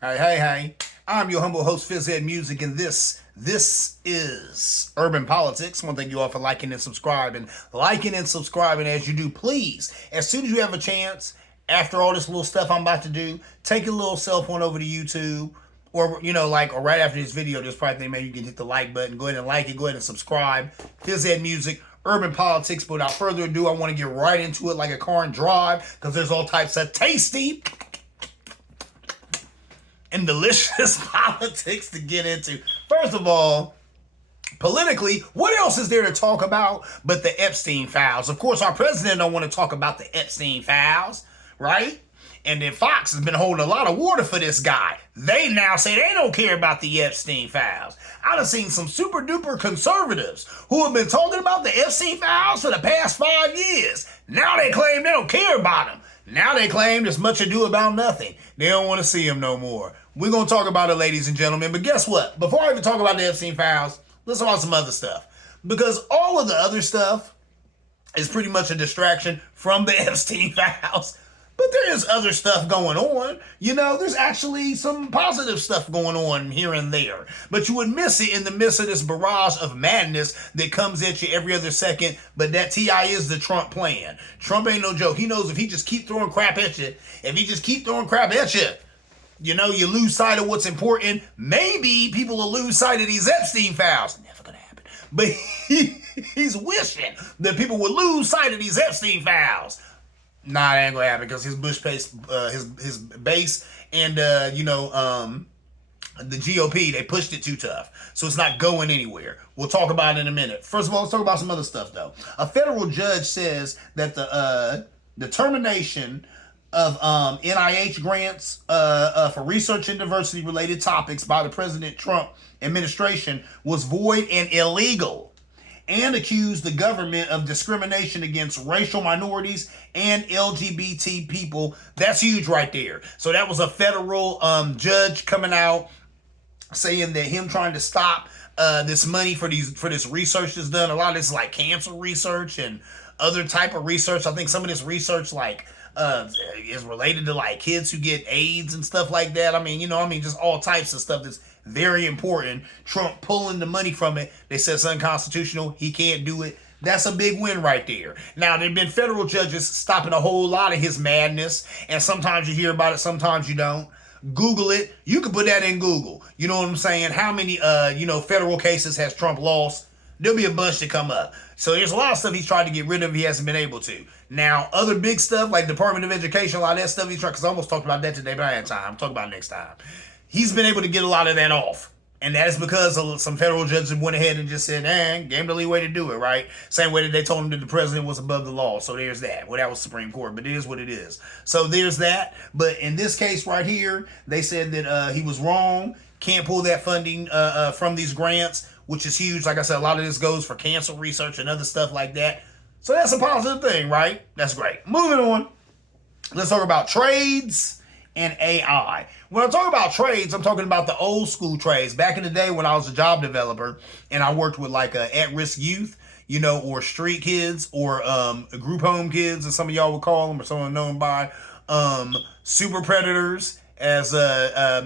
Hey. I'm your humble host, Fizz Ed Music, and this is Urban Politics. I want to thank you all for liking and subscribing. Liking and subscribing as you do, please. As soon as you have a chance, after all this little stuff I'm about to do, take your little cell phone over to YouTube. Or, or right after this video, there's probably maybe you can hit the like button. Go ahead and like it. Go ahead and subscribe. Fizz Ed Music, Urban Politics. But without further ado, I want to get right into it like a car and drive because there's all types of tasty and delicious politics to get into. First of all, politically, what else is there to talk about but the Epstein files? Of course, our president don't want to talk about the Epstein files, right? And then Fox has been holding a lot of water for this guy. They now say they don't care about the Epstein files. I done seen some super duper conservatives who have been talking about the Epstein files for the past 5 years. Now they claim they don't care about them. Now they claim there's much ado about nothing. They don't want to see him no more. We're going to talk about it, ladies and gentlemen. But guess what? Before I even talk about the Epstein files, let's talk about some other stuff. Because all of the other stuff is pretty much a distraction from the Epstein files. But there is other stuff going on. There's actually some positive stuff going on here and there. But you would miss it in the midst of this barrage of madness that comes at you every other second. But that TI is the Trump plan. Trump ain't no joke. He knows if he just keep throwing crap at you, you lose sight of what's important. Maybe people will lose sight of these Epstein files. Never gonna happen. But he's wishing that people would lose sight of these Epstein files. Nah, it ain't gonna happen because his Bush base, his base, and the GOP, they pushed it too tough, so it's not going anywhere. We'll talk about it in a minute. First of all, let's talk about some other stuff though. A federal judge says that the termination of NIH grants for research and diversity related topics by the President Trump administration was void and illegal, and accused the government of discrimination against racial minorities and LGBT people. That's huge right there. So that was a federal judge coming out saying that him trying to stop this money for this research that's done. A lot of this is like cancer research and other type of research. I think some of this research is related to like kids who get AIDS and stuff like that. Just all types of stuff that's very important. Trump pulling the money from it. They said it's unconstitutional. He can't do it. That's a big win right there. Now, there have been federal judges stopping a whole lot of his madness, and sometimes you hear about it, sometimes you don't. Google it. You can put that in Google. You know what I'm saying? How many, federal cases has Trump lost? There'll be a bunch to come up. So there's a lot of stuff he's tried to get rid of. He hasn't been able to. Now, other big stuff like Department of Education, a lot of that stuff he's tried, because I almost talked about that today, but I had time. I'll talk about it next time. He's been able to get a lot of that off. And that is because some federal judges went ahead and just said, gave him the leeway to do it, right? Same way that they told him that the president was above the law. So there's that. Well, that was Supreme Court, but it is what it is. So there's that. But in this case right here, they said that he was wrong. Can't pull that funding from these grants, which is huge. Like I said, a lot of this goes for cancer research and other stuff like that. So that's a positive thing, right? That's great. Moving on. Let's talk about trades and AI. When I talk about trades, I'm talking about the old school trades. Back in the day when I was a job developer and I worked with like at-risk youth, or street kids or group home kids, as some of y'all would call them, or someone known by super predators, as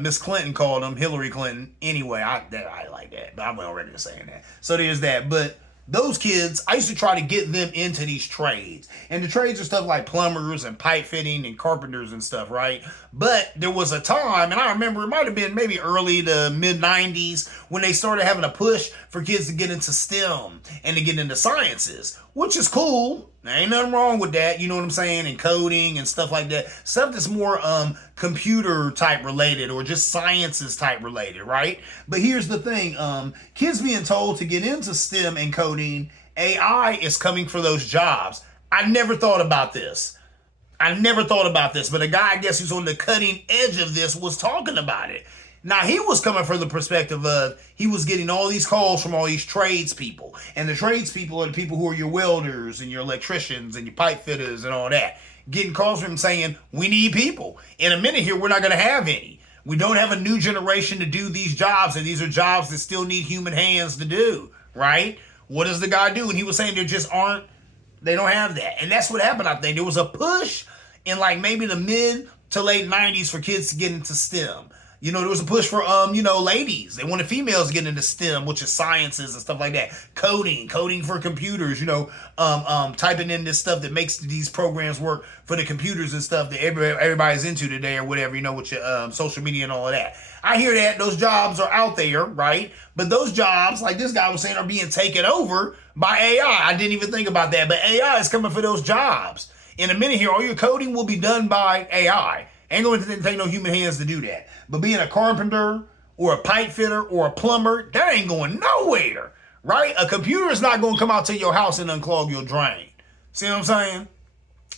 Miss Clinton called them, Hillary Clinton. Anyway, I like that, but I'm already saying that. So there's that. But those kids, I used to try to get them into these trades. And the trades are stuff like plumbers and pipe fitting and carpenters and stuff, right? But there was a time, and I remember it might have been maybe early to mid 90s, when they started having a push for kids to get into STEM and to get into sciences, which is cool. There ain't nothing wrong with that, you know what I'm saying, and coding and stuff like that. Stuff that's more computer type related or just sciences type related, right? But here's the thing, kids being told to get into STEM and coding, AI is coming for those jobs. I never thought about this. But a guy, I guess, who's on the cutting edge of this was talking about it. Now, he was coming from the perspective of he was getting all these calls from all these tradespeople. And the tradespeople are the people who are your welders and your electricians and your pipe fitters and all that. Getting calls from him saying, we need people. In a minute here, we're not going to have any. We don't have a new generation to do these jobs, and these are jobs that still need human hands to do, right? What does the guy do? And he was saying they don't have that. And that's what happened, I think. There was a push in like maybe the mid to late 90s for kids to get into STEM. There was a push for ladies. They wanted females to get into STEM, which is sciences and stuff like that. Coding for computers. Typing in this stuff that makes these programs work for the computers and stuff that everybody's into today or whatever. With your social media and all of that. I hear that those jobs are out there, right? But those jobs, like this guy was saying, are being taken over by AI. I didn't even think about that, but AI is coming for those jobs. In a minute here, all your coding will be done by AI. Ain't going to take no human hands to do that. But being a carpenter or a pipe fitter or a plumber, that ain't going nowhere, right? A computer is not going to come out to your house and unclog your drain. See what I'm saying?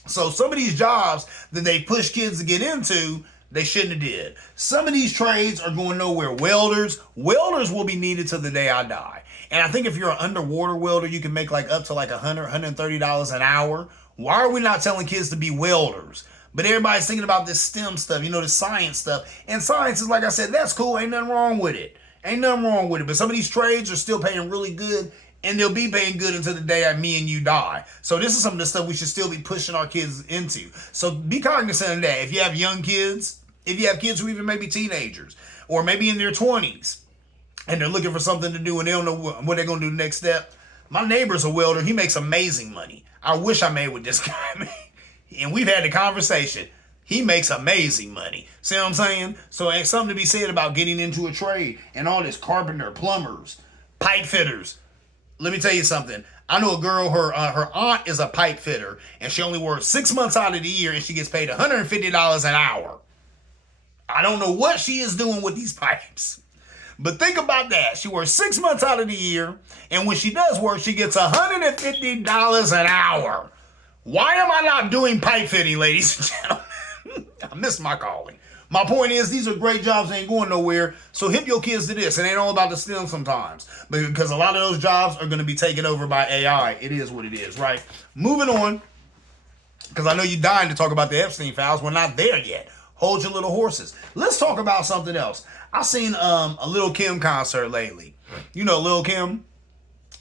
So some of these jobs that they push kids to get into, they shouldn't have did. Some of these trades are going nowhere. Welders will be needed till the day I die. And I think if you're an underwater welder, you can make up to $100, $130 an hour. Why are we not telling kids to be welders? But everybody's thinking about this STEM stuff, the science stuff. And science is, like I said, that's cool. Ain't nothing wrong with it. But some of these trades are still paying really good, and they'll be paying good until the day me and you die. So this is some of the stuff we should still be pushing our kids into. So be cognizant of that. If you have young kids, if you have kids who even maybe teenagers, or maybe in their 20s, and they're looking for something to do and they don't know what they're going to do next step. My neighbor's a welder. He makes amazing money. I wish I made what this guy made. And we've had the conversation. He makes amazing money. See what I'm saying? So ain't something to be said about getting into a trade and all this carpenter, plumbers, pipe fitters. Let me tell you something. I know a girl, her aunt is a pipe fitter, and she only works 6 months out of the year, and she gets paid $150 an hour. I don't know what she is doing with these pipes. But think about that. She works 6 months out of the year, and when she does work, she gets $150 an hour. Why am I not doing pipe fitting, ladies and gentlemen? I miss my calling. My point is, these are great jobs, ain't going nowhere. So hip your kids to this. It ain't all about the STEM sometimes. Because a lot of those jobs are going to be taken over by AI. It is what it is, right? Moving on, because I know you're dying to talk about the Epstein files. We're not there yet. Hold your little horses. Let's talk about something else. I seen a Lil' Kim concert lately. Lil' Kim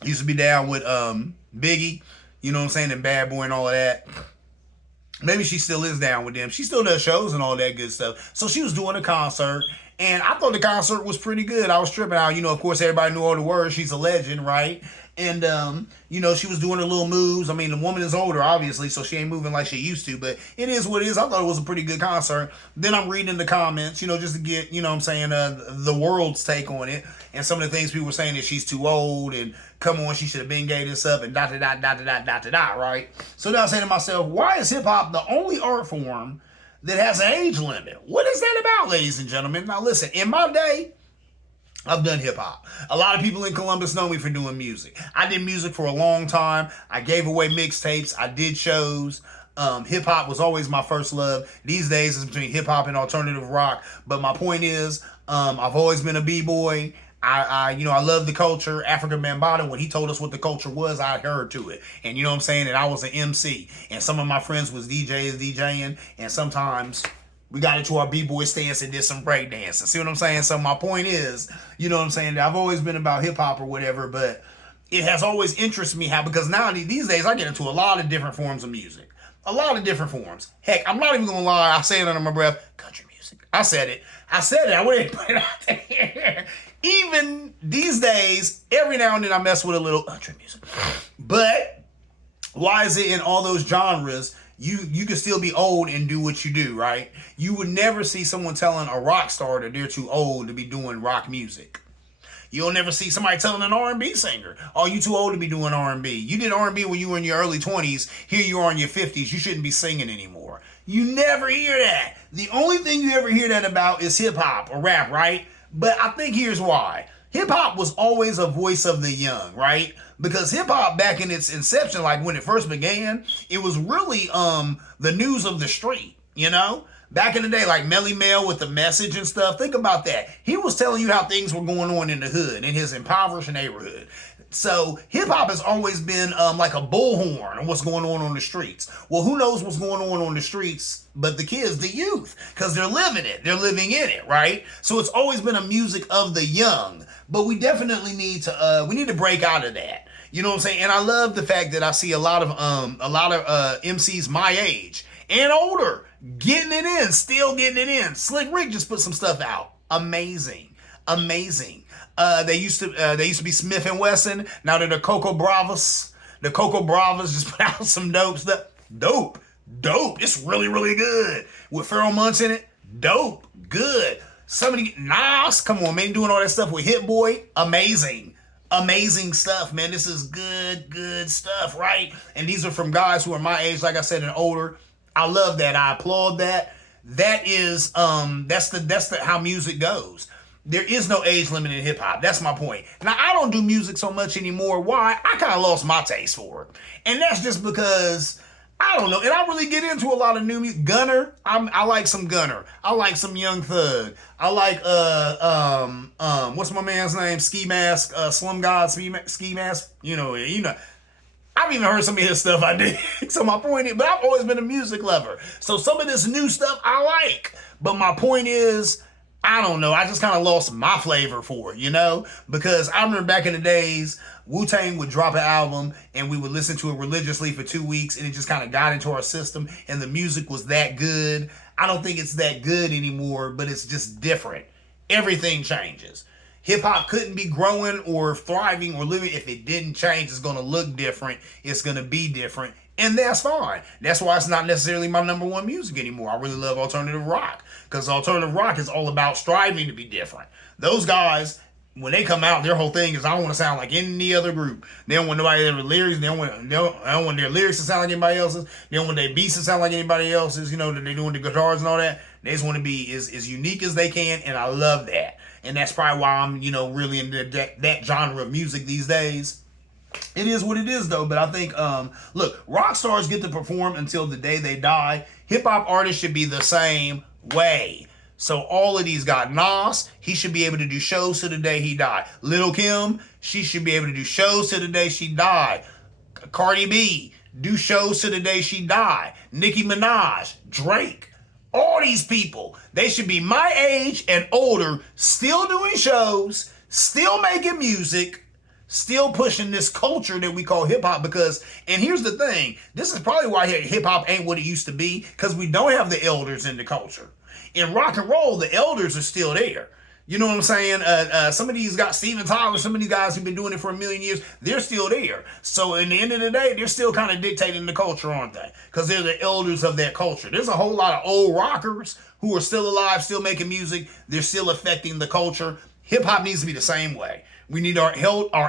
used to be down with Biggie, and Bad Boy and all of that. Maybe she still is down with them. She still does shows and all that good stuff. So she was doing a concert, and I thought the concert was pretty good. I was tripping out. Of course, everybody knew all the words. She's a legend, right? And, she was doing her little moves. I mean, the woman is older, obviously, so she ain't moving like she used to. But it is what it is. I thought it was a pretty good concert. Then I'm reading the comments, just to get, the world's take on it. And some of the things people were saying that she's too old and come on, she should have been gave this up and right? So now I'm saying to myself, why is hip-hop the only art form that has an age limit? What is that about, ladies and gentlemen? Now listen, in my day, I've done hip-hop. A lot of people in Columbus know me for doing music. I did music for a long time. I gave away mixtapes. I did shows. Hip-hop was always my first love. These days, it's between hip-hop and alternative rock. But my point is, I've always been a b-boy. I love the culture. Afrika Bambaataa, when he told us what the culture was, I adhered to it. And you know what I'm saying? And I was an MC. And some of my friends was DJing. And sometimes we got into our b-boy stance and did some breakdancing. See what I'm saying? So my point is, you know what I'm saying? I've always been about hip-hop or whatever, but it has always interested me because now these days I get into a lot of different forms of music. A lot of different forms. Heck, I'm not even going to lie. I say it under my breath. Country music. I said it. I wouldn't put it out there. Even these days, every now and then I mess with a little country music. But why is it in all those genres, you can still be old and do what you do, right? You would never see someone telling a rock star that they're too old to be doing rock music. You'll never see somebody telling an R&B singer, oh, you too old to be doing R&B. You did R&B when you were in your early 20s. Here you are in your 50s. You shouldn't be singing anymore. You never hear that. The only thing you ever hear that about is hip-hop or rap, right? But I think here's why. Hip-hop was always a voice of the young, right? Because hip-hop back in its inception, like when it first began, it was really the news of the street, Back in the day, like Melly Mel with The Message and stuff, think about that. He was telling you how things were going on in the hood, in his impoverished neighborhood. So hip-hop has always been like a bullhorn on what's going on the streets. Well, who knows what's going on the streets but the kids, the youth, because they're living it. They're living in it, right? So it's always been a music of the young. But we definitely need to break out of that. You know what I'm saying? And I love the fact that I see a lot of MCs my age and older still getting it in. Slick Rick just put some stuff out. amazing, amazing. They used to be Smith and Wesson. Now they're the Coco Bravas. The Coco Bravas just put out some dope stuff. Dope. It's really, really good with Pharoah Monch in it. Dope, good. Somebody Nas, come on, man, doing all that stuff with Hit Boy, amazing. Amazing stuff, man. This is good stuff, right? And these are from guys who are my age, like I said, and older. I love that. I applaud that. That is that's the how music goes. There is no age limit in hip hop. That's my point. Now I don't do music so much anymore. Why? I kind of lost my taste for it. And that's just because I don't know. And I really get into a lot of new music. Gunner, I like some Gunner. I like some Young Thug. I like what's my man's name? Ski Mask, Slum God, Ski Mask. You know. I've even heard some of his stuff I did. So my point is, but I've always been a music lover. So some of this new stuff I like. But my point is, I don't know. I just kind of lost my flavor for it, because I remember back in the days, Wu-Tang would drop an album and we would listen to it religiously for 2 weeks and it just kind of got into our system and the music was that good. I don't think it's that good anymore, but it's just different. Everything changes. Hip hop couldn't be growing or thriving or living if it didn't change. It's going to look different. It's going to be different. And that's fine. That's why it's not necessarily my number one music anymore. I really love alternative rock because alternative rock is all about striving to be different. Those guys, when they come out, their whole thing is I don't want to sound like any other group. They don't want nobody to have lyrics. They don't want their lyrics to sound like anybody else's. They don't want their beats to sound like anybody else's. That they're doing the guitars and all that. They just want to be as unique as they can, and I love that. And that's probably why I'm, really into that genre of music these days. It is what it is, though. But I think, look, rock stars get to perform until the day they die. Hip hop artists should be the same way. So all of these guys, Nas, he should be able to do shows to the day he died. Lil' Kim, she should be able to do shows to the day she died. Cardi B, do shows to the day she died. Nicki Minaj, Drake. All these people, they should be my age and older, still doing shows, still making music, still pushing this culture that we call hip hop and here's the thing, this is probably why hip hop ain't what it used to be, because we don't have the elders in the culture. In rock and roll, the elders are still there. You know what I'm saying? Some of these guys, Steven Tyler, some of these guys who've been doing it for a million years, they're still there. So in the end of the day, they're still kind of dictating the culture, aren't they? Because they're the elders of that culture. There's a whole lot of old rockers who are still alive, still making music. They're still affecting the culture. Hip hop needs to be the same way. We need our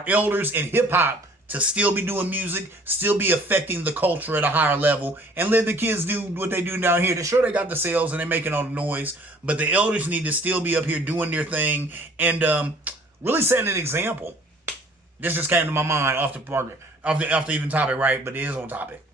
elders in hip hop to still be doing music, still be affecting the culture at a higher level, and let the kids do what they do down here. They're sure they got the sales and they're making all the noise, but the elders need to still be up here doing their thing and really setting an example. This just came to my mind off the even topic, right? But it is on topic.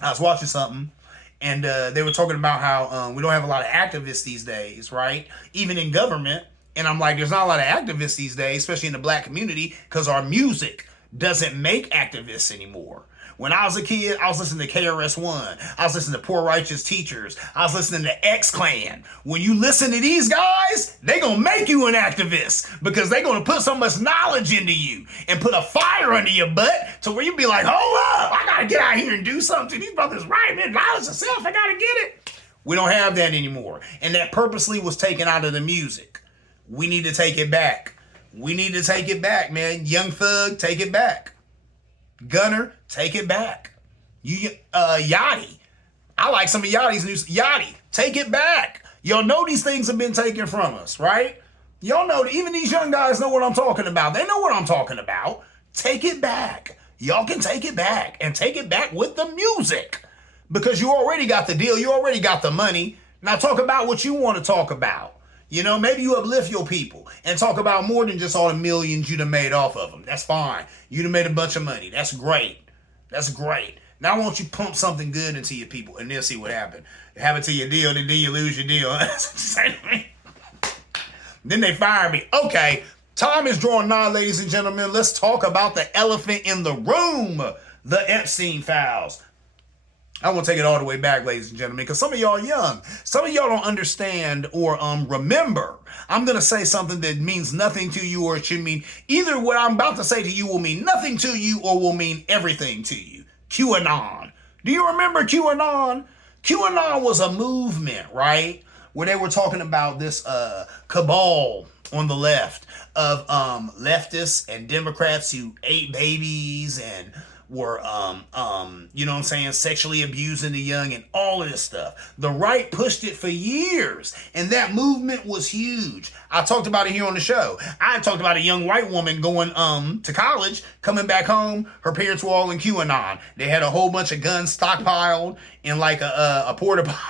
I was watching something, and they were talking about how we don't have a lot of activists these days, right? Even in government. And I'm like, there's not a lot of activists these days, especially in the black community, because our music doesn't make activists anymore. When I was a kid, I was listening to KRS-One. I was listening to Poor Righteous Teachers. I was listening to X-Clan. When you listen to these guys, they gonna make you an activist because they gonna put so much knowledge into you and put a fire under your butt to where you be like, hold up, I gotta get out here and do something. These brothers right, man, knowledge of self, I gotta get it. We don't have that anymore. And that purposely was taken out of the music. We need to take it back. We need to take it back, man. Young Thug, take it back. Gunner, take it back. Yachty. I like some of Yachty's new. Yachty, take it back. Y'all know these things have been taken from us, right? Y'all know, even these young guys know what I'm talking about. They know what I'm talking about. Take it back. Y'all can take it back and take it back with the music because you already got the deal. You already got the money. Now talk about what you want to talk about. Maybe you uplift your people and talk about more than just all the millions you done made off of them. That's fine. You done made a bunch of money. That's great. That's great. Now I want you to pump something good into your people and they'll see what happened. Have it to your deal, then you lose your deal. Then they fire me. Okay, time is drawing nigh, ladies and gentlemen. Let's talk about the elephant in the room, the Epstein files. I want to take it all the way back, ladies and gentlemen, because some of y'all are young. Some of y'all don't understand or remember. I'm going to say something that means nothing to you, or it should mean either what I'm about to say to you will mean nothing to you or will mean everything to you. QAnon. Do you remember QAnon? QAnon was a movement, right? where they were talking about this cabal on the left of leftists and Democrats who ate babies and were you know what I'm saying, sexually abusing the young and all of this stuff. The right pushed it for years, and that movement was huge. I talked about it here on the show. I talked about a young white woman going to college, coming back home. Her parents were all in QAnon. They had a whole bunch of guns stockpiled in like a porta potty,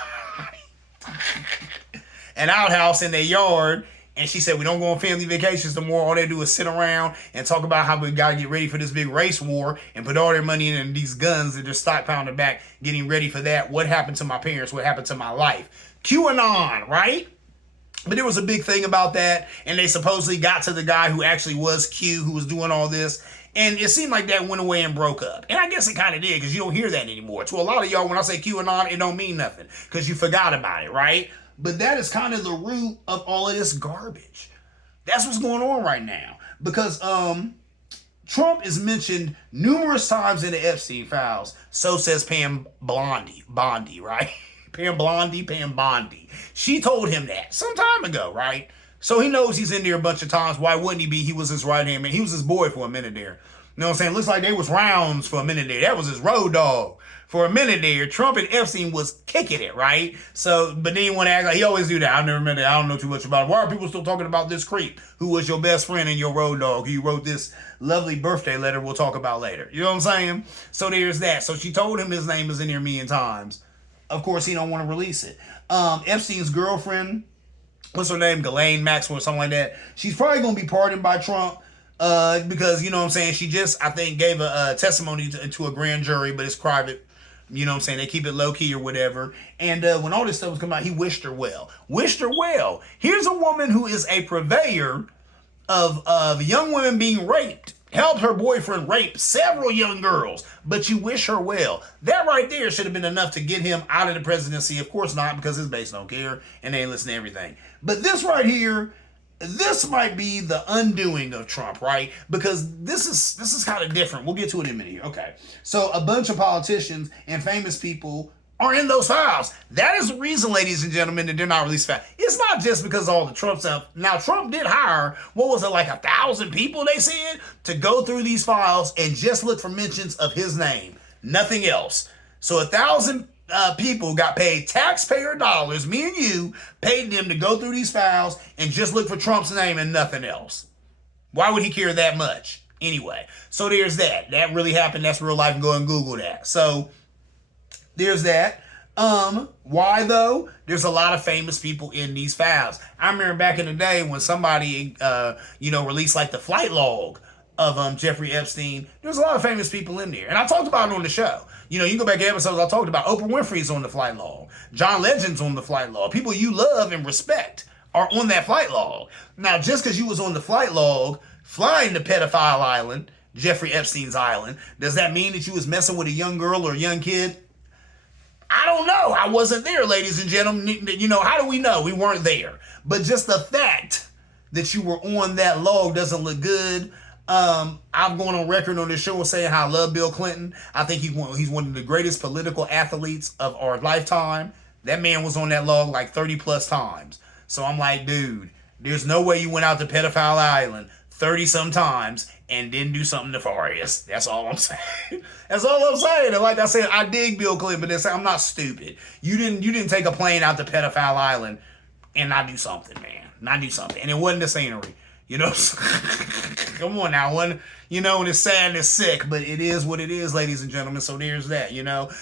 an outhouse in their yard. And she said, we don't go on family vacations no more. All they do is sit around and talk about how we got to get ready for this big race war and put all their money in these guns that they're stockpiling back, getting ready for that. What happened to my parents? What happened to my life? QAnon, right? But there was a big thing about that. And they supposedly got to the guy who actually was Q, who was doing all this. And it seemed like that went away and broke up. And I guess it kind of did, because you don't hear that anymore. To a lot of y'all, when I say QAnon, it don't mean nothing, because you forgot about it, right? But that is kind of the root of all of this garbage. That's what's going on right now. Because Trump is mentioned numerous times in the Epstein files. So says Pam Bondi, right? Pam Bondi. She told him that some time ago, right? So he knows he's in there a bunch of times. Why wouldn't he be? He was his right hand man. He was his boy for a minute there. You know what I'm saying? Looks like they was rounds for a minute there. That was his road dog. For a minute there, Trump and Epstein was kicking it, right? So, but then he want to act like he always do that. I've never met it. I don't know too much about it. Why are people still talking about this creep who was your best friend and your road dog, who you wrote this lovely birthday letter we'll talk about later? You know what I'm saying? So there's that. So she told him his name is in there a million times. Of course, he don't want to release it. Epstein's girlfriend, what's her name? Ghislaine Maxwell or something like that. She's probably going to be pardoned by Trump. Because, you know what I'm saying, she just, I think, gave a testimony to a grand jury, but it's private. You know what I'm saying? They keep it low key or whatever. And when all this stuff was coming out, he wished her well. Wished her well. Here's a woman who is a purveyor of young women being raped. Helped her boyfriend rape several young girls. But you wish her well. That right there should have been enough to get him out of the presidency. Of course not, because his base don't care and they ain't listen to everything. But this right here, this might be the undoing of Trump, right? Because this is kind of different. We'll get to it in a minute here. Okay. So a bunch of politicians and famous people are in those files. That is the reason, ladies and gentlemen, that they're not released fast. It's not just because of all the Trump stuff. Now, Trump did hire, what was it, like 1,000 people, they said, to go through these files and just look for mentions of his name. Nothing else. So 1,000 people got paid taxpayer dollars, me and you, paid them to go through these files and just look for Trump's name and nothing else. Why would he care that much? Anyway, so there's that. That really happened. That's real life. And go and Google that. So there's that. Why though? There's a lot of famous people in these files. I remember back in the day when somebody, released like the flight log of Jeffrey Epstein. There's a lot of famous people in there. And I talked about it on the show. You know, you can go back to episodes I talked about. Oprah Winfrey's on the flight log. John Legend's on the flight log. People you love and respect are on that flight log. Now, just because you was on the flight log flying to Pedophile Island, Jeffrey Epstein's island, does that mean that you was messing with a young girl or a young kid? I don't know. I wasn't there, ladies and gentlemen. You know, how do we know? We weren't there. But just the fact that you were on that log doesn't look good. I'm going on record on this show and saying how I love Bill Clinton. I think he's one of the greatest political athletes of our lifetime. That man was on that log like 30 plus times. So I'm like, dude, there's no way you went out to Pedophile Island 30 some times and didn't do something nefarious. That's all I'm saying. That's all I'm saying. And like I said, I dig Bill Clinton, but I'm not stupid. You didn't take a plane out to Pedophile Island and not do something, man. Not do something. And it wasn't the scenery. You know, come on now, and it's sad and it's sick, but it is what it is, ladies and gentlemen. So there's that,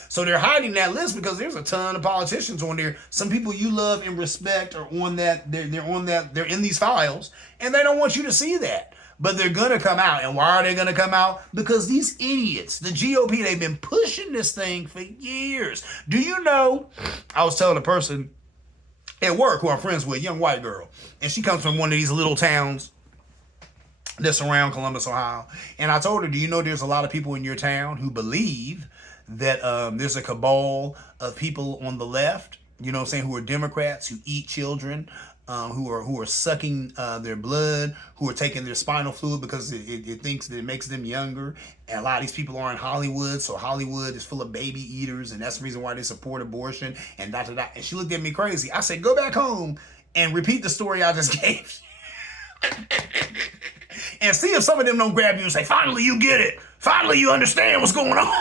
So they're hiding that list because there's a ton of politicians on there. Some people you love and respect are on that. They're on that. They're in these files, and they don't want you to see that. But they're gonna come out, and why are they gonna come out? Because these idiots, the GOP, they've been pushing this thing for years. Do you know? I was telling a person at work who I'm friends with, a young white girl, and she comes from one of these little towns that's around Columbus, Ohio. And I told her, do you know there's a lot of people in your town who believe that there's a cabal of people on the left, who are Democrats, who eat children, who are sucking their blood, who are taking their spinal fluid because it thinks that it makes them younger. And a lot of these people are in Hollywood, so Hollywood is full of baby eaters, and that's the reason why they support abortion and da da da. And she looked at me crazy. I said, go back home and repeat the story I just gave you. And see if some of them don't grab you and say, finally you get it. Finally you understand what's going on.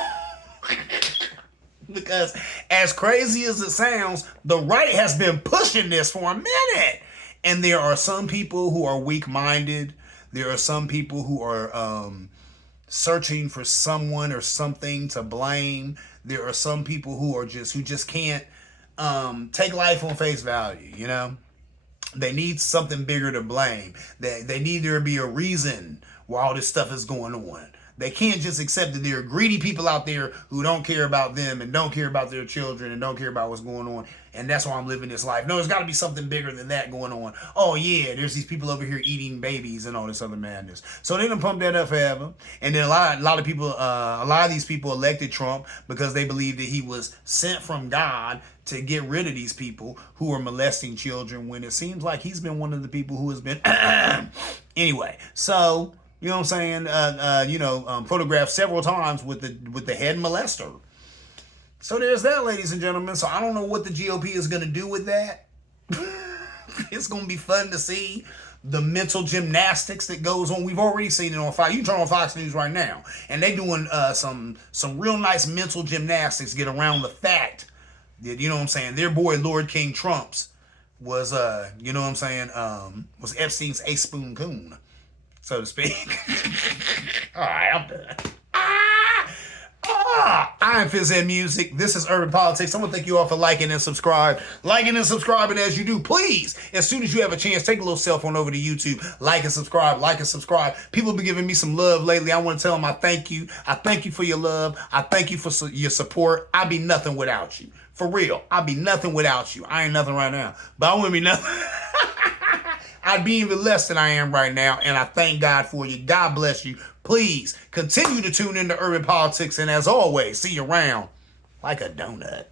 Because as crazy as it sounds, the right has been pushing this for a minute. And there are some people who are weak-minded. There are some people who are searching for someone or something to blame. There are some people who just can't take life on face value, you know? They need something bigger to blame. They need there to be a reason why all this stuff is going on. They can't just accept that there are greedy people out there who don't care about them and don't care about their children and don't care about what's going on. And that's why I'm living this life. No, there's got to be something bigger than that going on. Oh, yeah, there's these people over here eating babies and all this other madness. So they done pumped that up forever. And then a lot of these people elected Trump because they believed that he was sent from God to get rid of these people who are molesting children, when it seems like he's been one of the people who has been... Anyway, so... You know what I'm saying? Photographed several times with the head molester. So there's that, ladies and gentlemen. So I don't know what the GOP is going to do with that. It's going to be fun to see the mental gymnastics that goes on. We've already seen it on Fox. You can turn on Fox News right now, and they're doing some real nice mental gymnastics get around the fact that, you know what I'm saying, their boy Lord King Trump's was was Epstein's ace spoon coon, so to speak. All right, I'm done. I am Fizz and Music. This is Urban Politics. I want to thank you all for liking and subscribing. Liking and subscribing as you do. Please, as soon as you have a chance, take a little cell phone over to YouTube. Like and subscribe. Like and subscribe. People have been giving me some love lately. I want to tell them I thank you. I thank you for your love. I thank you for your support. I'd be nothing without you. For real. I'd be nothing without you. I ain't nothing right now, but I wouldn't be nothing. I'd be even less than I am right now, and I thank God for you. God bless you. Please continue to tune into Urban Politics, and as always, see you around like a donut.